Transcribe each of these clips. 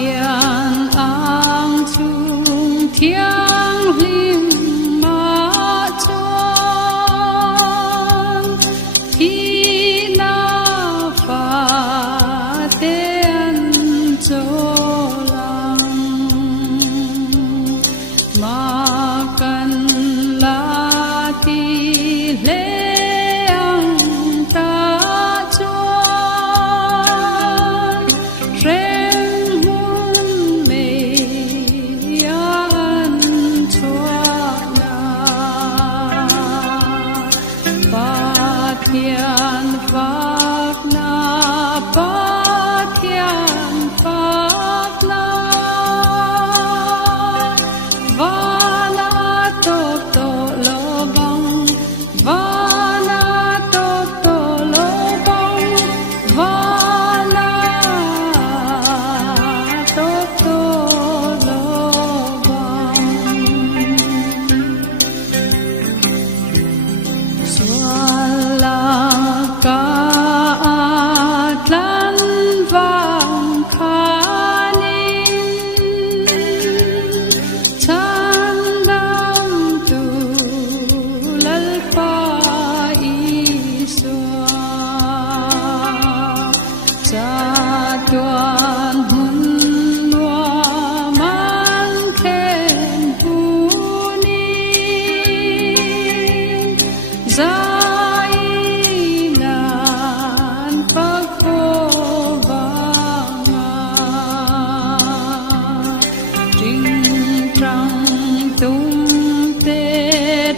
thiền an chung thiêng liêng mà chọn khi na phá tên cho lăng mà cần là thì lễ thiền pháp na pa thiền pháp na va na to lo bang va na to lo bang va na to lo bang ka atlan vang khanin chandam tu lalpa iswa cha tuan hun wa man khen puni za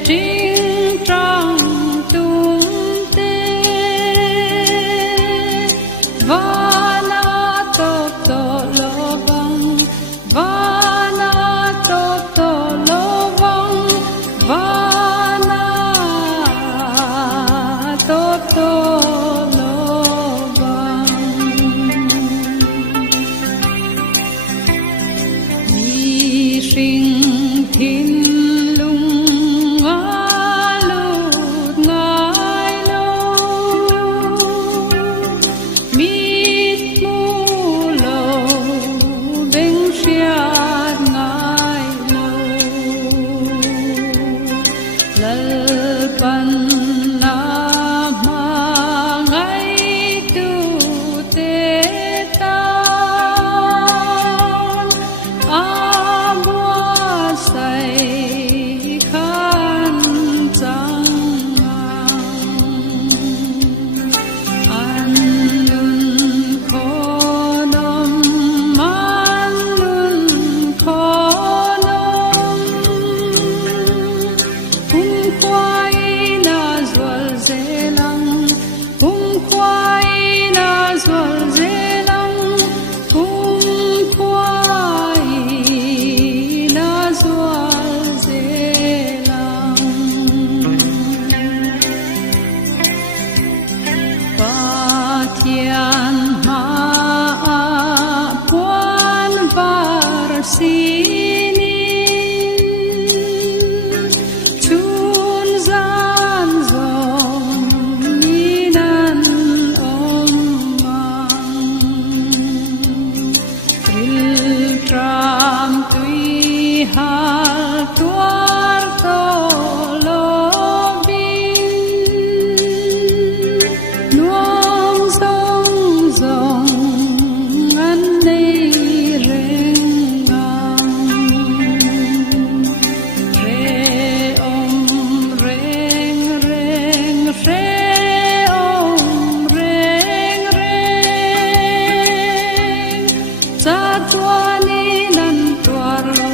trinh trong tung tê va na to lo bang va na to lo bang va na to lo bang mi sinh thiên pan na ma ngai tu te ta a bua sai khan chang an lun kho nom man lun kho nom khoai zelang khoai na zual zelang khoai na zual zelang pa thian ma puan var sinin chun zan zong tram tui hal tuar to lo bin nuông sông rồng ăn nay reng ngang re om reng reng re om reng reng cha tuan tuar lo